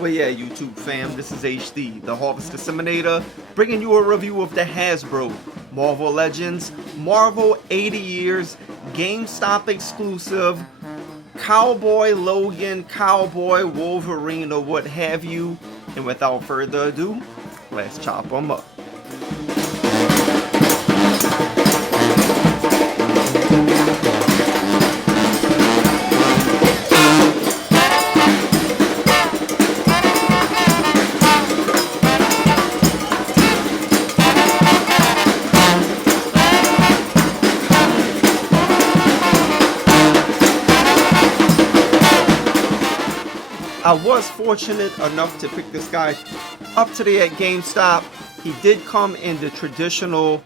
Well, yeah, YouTube fam, this is HD, the Harvest Disseminator, bringing you a review of the Hasbro Marvel Legends Marvel 80 Years GameStop exclusive Cowboy Logan, Cowboy Wolverine, or what have you. And without further ado, let's chop them up. I was fortunate enough to pick this guy up today at GameStop. He did come in the traditional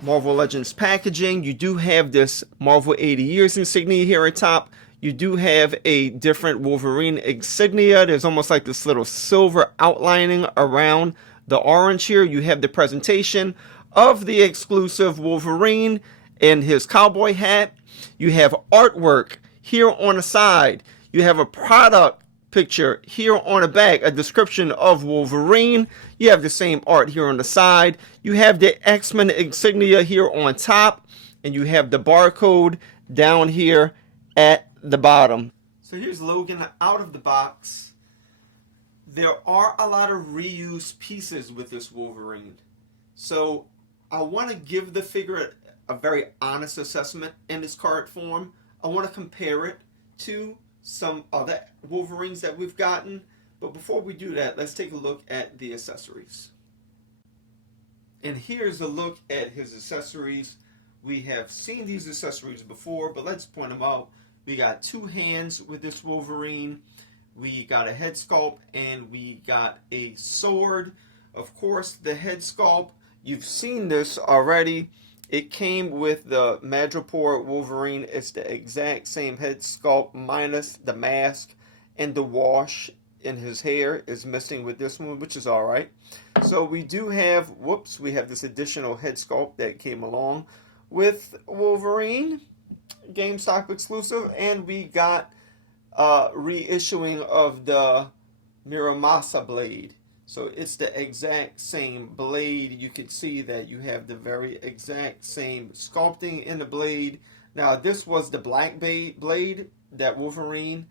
Marvel Legends packaging. You do have this Marvel 80 Years insignia here at top. You do have a different Wolverine insignia. There's almost like this little silver outlining around the orange here. You have the presentation of the exclusive Wolverine in his cowboy hat. You have artwork here on the side. You have a product picture here on the back, a description of Wolverine. You have the same art here on the side. You have the X-Men insignia here on top, and you have the barcode down here at the bottom. So here's Logan out of the box. There are a lot of reused pieces with this Wolverine, so I want to give the figure a very honest assessment in its card form. I want to compare it to some other Wolverines that we've gotten, but before we do that, let's take a look at the accessories. And here's a look at his accessories. We have seen these accessories before, but let's point them out. We got two hands with this Wolverine, we got a head sculpt, and we got a sword. Of course, the head sculpt, you've seen this already. It came with the Madripoor Wolverine. It's the exact same head sculpt minus the mask, and the wash in his hair is missing with this one, which is alright. So we do have, we have this additional head sculpt that came along with Wolverine, GameStop exclusive, and we got reissuing of the Muramasa blade. So it's the exact same blade. You can see that you have the very exact same sculpting in the blade. Now this was the black blade that Wolverine,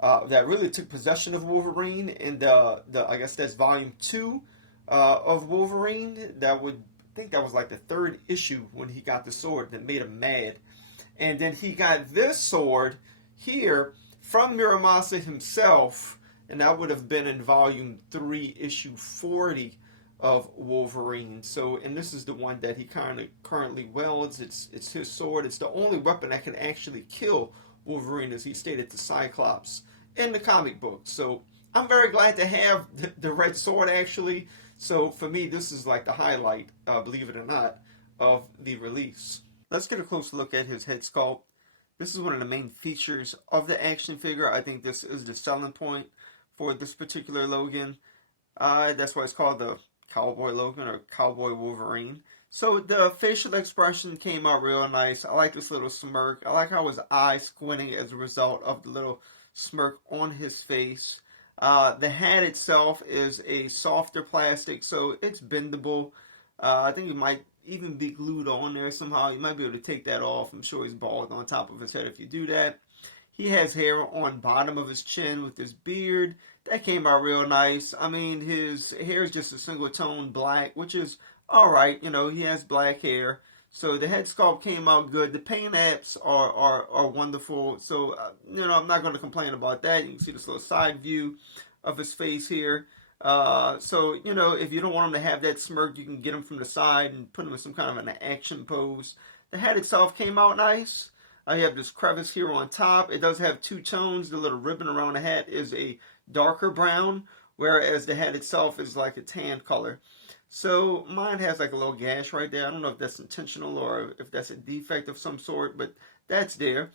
that really took possession of Wolverine in the I guess that's volume 2 of Wolverine. I think that was like the 3rd issue when he got the sword that made him mad. And then he got this sword here from Muramasa himself, and that would have been in volume 3, issue 40 of Wolverine. So, and this is the one that he currently wields. It's his sword. It's the only weapon that can actually kill Wolverine, as he stated to Cyclops in the comic book. So I'm very glad to have the red sword, actually. So for me, this is like the highlight, believe it or not, of the release. Let's get a closer look at his head sculpt. This is one of the main features of the action figure. I think this is the selling point for this particular Logan. That's why it's called the Cowboy Logan or Cowboy Wolverine. So the facial expression came out real nice. I like this little smirk. I like how his eyes squinting as a result of the little smirk on his face. The hat itself is a softer plastic, so it's bendable. I think it might even be glued on there somehow. You might be able to take that off. I'm sure he's bald on top of his head if you do that. He has hair on bottom of his chin with his beard. That came out real nice. I mean, his hair is just a single tone black, which is alright. You know, he has black hair. So the head sculpt came out good. The paint apps are wonderful. So, you know, I'm not going to complain about that. You can see this little side view of his face here. So, you know, if you don't want him to have that smirk, you can get him from the side and put him in some kind of an action pose. The hat itself came out nice. I have this crevice here on top. It does have 2 tones. The little ribbon around the hat is a darker brown, whereas the hat itself is like a tan color. So mine has like a little gash right there. I don't know if that's intentional or if that's a defect of some sort, but that's there.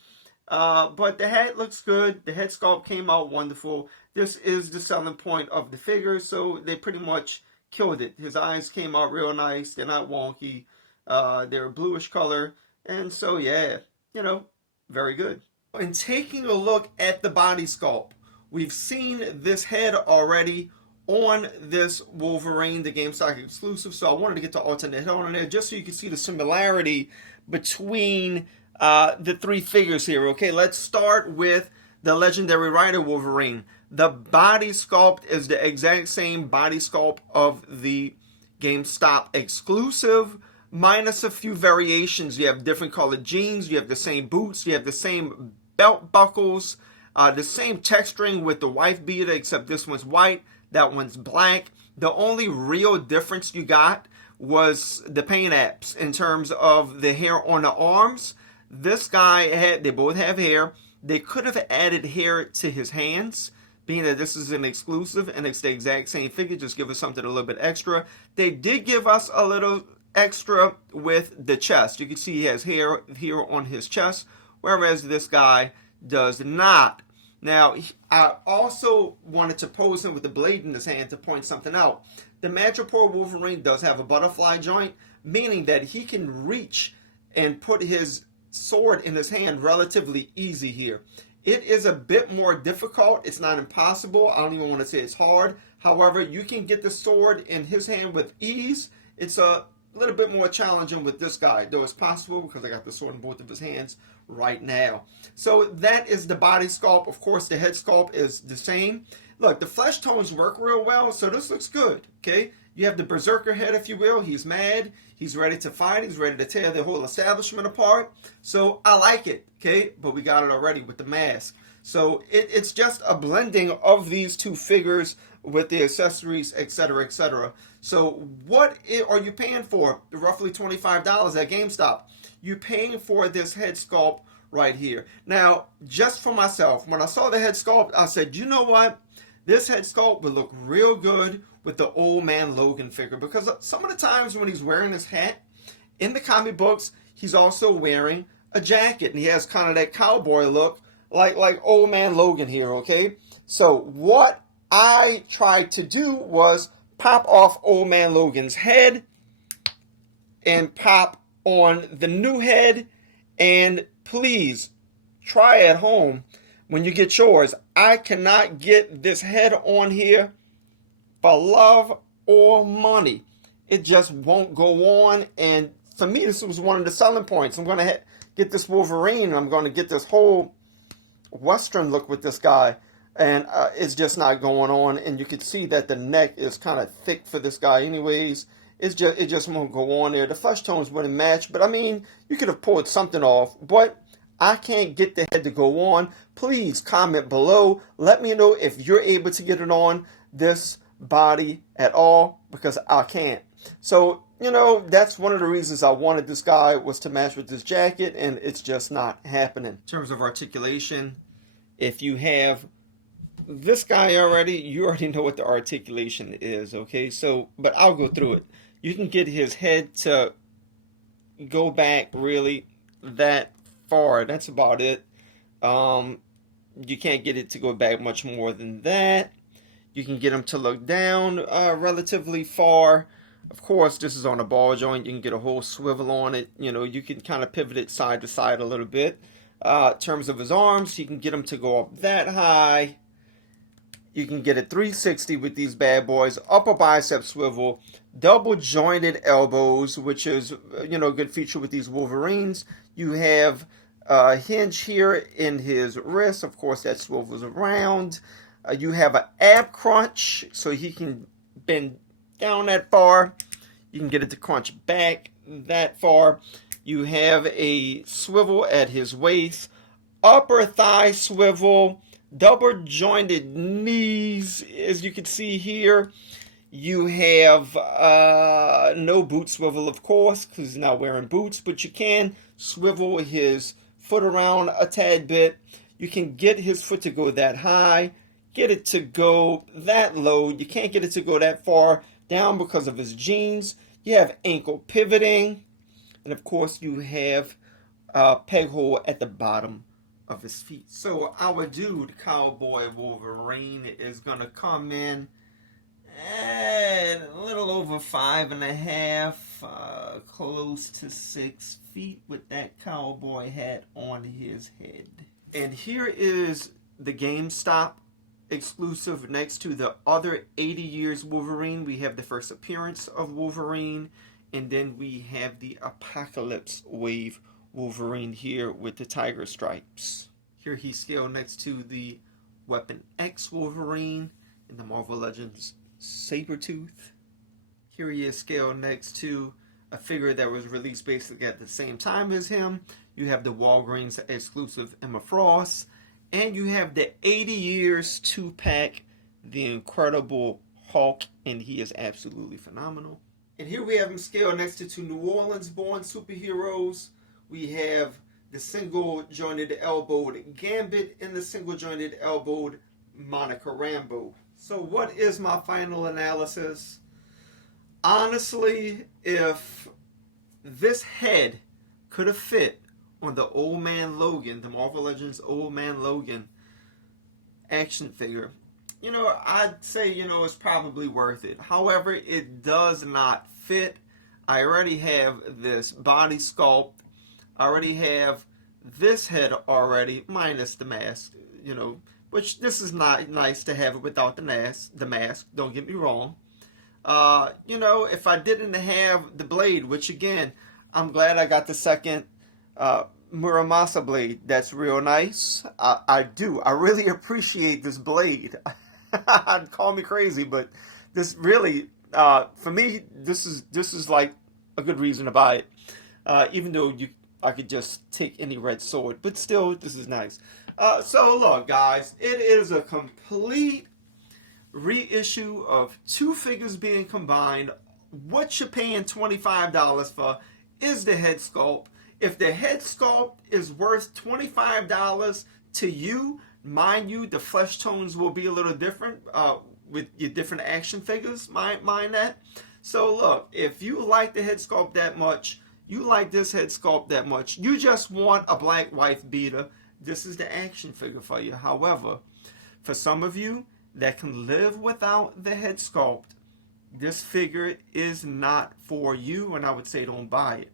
But the hat looks good. The head sculpt came out wonderful. This is the selling point of the figure, so they pretty much killed it. His eyes came out real nice. They're not wonky. They're a bluish color. And so, yeah, you know, very good. And taking a look at the body sculpt, We've seen this head already on this Wolverine, the GameStop exclusive, so I wanted to get the alternate head on there just so you can see the similarity between the three figures here. Okay, let's start with the Legendary Rider Wolverine. The body sculpt is the exact same body sculpt of the GameStop exclusive, minus a few variations. You have different colored jeans, you have the same boots, you have the same belt buckles, the same texturing with the wife beater, except this one's white, that one's black. The only real difference you got was the paint apps in terms of the hair on the arms. This guy they both have hair. They could have added hair to his hands, being that this is an exclusive and it's the exact same figure, just give us something a little bit extra. They did give us a little extra with the chest. You can see he has hair here on his chest, whereas this guy does not. Now, I also wanted to pose him with the blade in his hand to point something out. The Madripoor Wolverine does have a butterfly joint, meaning that he can reach and put his sword in his hand relatively easy here. It is a bit more difficult. It's not impossible. I don't even want to say it's hard. However, you can get the sword in his hand with ease. It's a little bit more challenging with this guy, though it's possible because I got the sword in both of his hands right now. So that is the body sculpt. Of course, the head sculpt is the same. Look, the flesh tones work real well, so this looks good, okay? You have the berserker head, if you will. He's mad. He's ready to fight. He's ready to tear the whole establishment apart. So I like it, okay? But we got it already with the mask. So it's just a blending of these two figures with the accessories, etc., etc. So what are you paying for? Roughly $25 at GameStop. You're paying for this head sculpt right here. Now, just for myself, when I saw the head sculpt, I said, you know what? This head sculpt would look real good with the Old Man Logan figure, because some of the times when he's wearing his hat, in the comic books, he's also wearing a jacket, and he has kind of that cowboy look, like Old Man Logan here, okay? So what I tried to do was pop off Old Man Logan's head and pop on the new head, and please try at home when you get yours. I cannot get this head on here for love or money. It just won't go on, and for me this was one of the selling points. I'm going to get this Wolverine, I'm going to get this whole Western look with this guy, and it's just not going on. And you can see that the neck is kind of thick for this guy anyways. It just won't go on there. The flesh tones wouldn't match, but I mean, you could have pulled something off, but I can't get the head to go on. Please comment below. Let me know if you're able to get it on this body at all, because I can't. So, you know, that's one of the reasons I wanted this guy, was to match with this jacket, and it's just not happening. In terms of articulation, if you have this guy already, you already know what the articulation is, okay? So, but I'll go through it. You can get his head to go back really that far. That's about it. You can't get it to go back much more than that. You can get him to look down relatively far. Of course, this is on a ball joint. You can get a whole swivel on it. You know, you can kind of pivot it side to side a little bit. In terms of his arms, you can get him to go up that high. You can get a 360 with these bad boys. Upper bicep swivel. Double jointed elbows, which is, you know, a good feature with these Wolverines. You have a hinge here in his wrist. Of course, that swivels around. You have an ab crunch, so he can bend down that far. You can get it to crunch back that far. You have a swivel at his waist. Upper thigh swivel. Double jointed knees, as you can see here. You have no boot swivel, of course, because he's not wearing boots, but you can swivel his foot around a tad bit. You can get his foot to go that high, get it to go that low. You can't get it to go that far down because of his jeans. You have ankle pivoting, and of course you have a peg hole at the bottom of his feet. So our dude, Cowboy Wolverine, is going to come in at a little over 5.5, close to 6 feet, with that cowboy hat on his head. And here is the GameStop exclusive next to the other 80 Years Wolverine. We have the first appearance of Wolverine, and then we have the Apocalypse Wave Wolverine here with the tiger stripes. Here he's scaled next to the Weapon X Wolverine in the Marvel Legends Sabretooth. Here he is scaled next to a figure that was released basically at the same time as him. You have the Walgreens exclusive Emma Frost. And you have the 80 Years 2-pack, the Incredible Hulk, and he is absolutely phenomenal. And here we have him scaled next to two New Orleans born superheroes. We have the single jointed elbowed Gambit and the single jointed elbowed Monica Rambeau. So what is my final analysis? Honestly, if this head could have fit on the Old Man Logan, the Marvel Legends Old Man Logan action figure, I'd say, it's probably worth it. However, it does not fit. I already have this body sculpt. I already have this head already, minus the mask, which this is not nice to have it without the mask, don't get me wrong. If I didn't have the blade, which again, I'm glad I got the second Muramasa blade. That's real nice. I really appreciate this blade. Call me crazy, but this really, for me, this is like a good reason to buy it. Even though I could just take any red sword, but still, this is nice. So look, guys, it is a complete reissue of two figures being combined. What you're paying $25 for is the head sculpt. If the head sculpt is worth $25 to you, mind you, the flesh tones will be a little different with your different action figures. Mind that. So look, if you like the head sculpt that much, you like this head sculpt that much, you just want a black wife beater, this is the action figure for you. However, for some of you that can live without the head sculpt, this figure is not for you, and I would say don't buy it.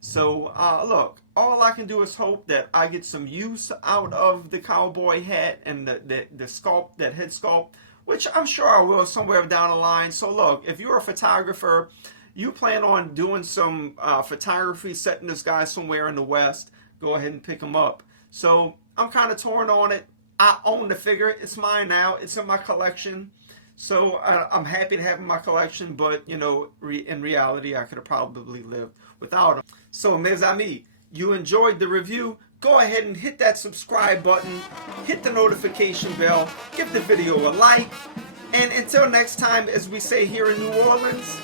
So look, all I can do is hope that I get some use out of the cowboy hat and the sculpt, that head sculpt, which I'm sure I will somewhere down the line. So look, if you're a photographer, you plan on doing some photography, setting this guy somewhere in the West, go ahead and pick him up. So I'm kind of torn on it. I own the figure. It's mine now. It's in my collection. So I'm happy to have in my collection, but, in reality, I could have probably lived without him. So, mes amis, you enjoyed the review. Go ahead and hit that subscribe button. Hit the notification bell. Give the video a like. And until next time, as we say here in New Orleans,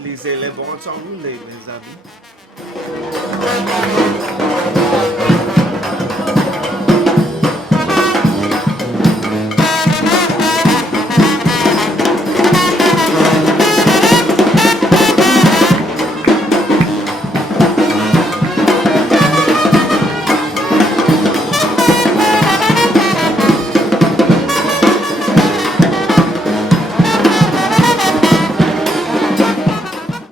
lisez les bons temps roulés, mes amis.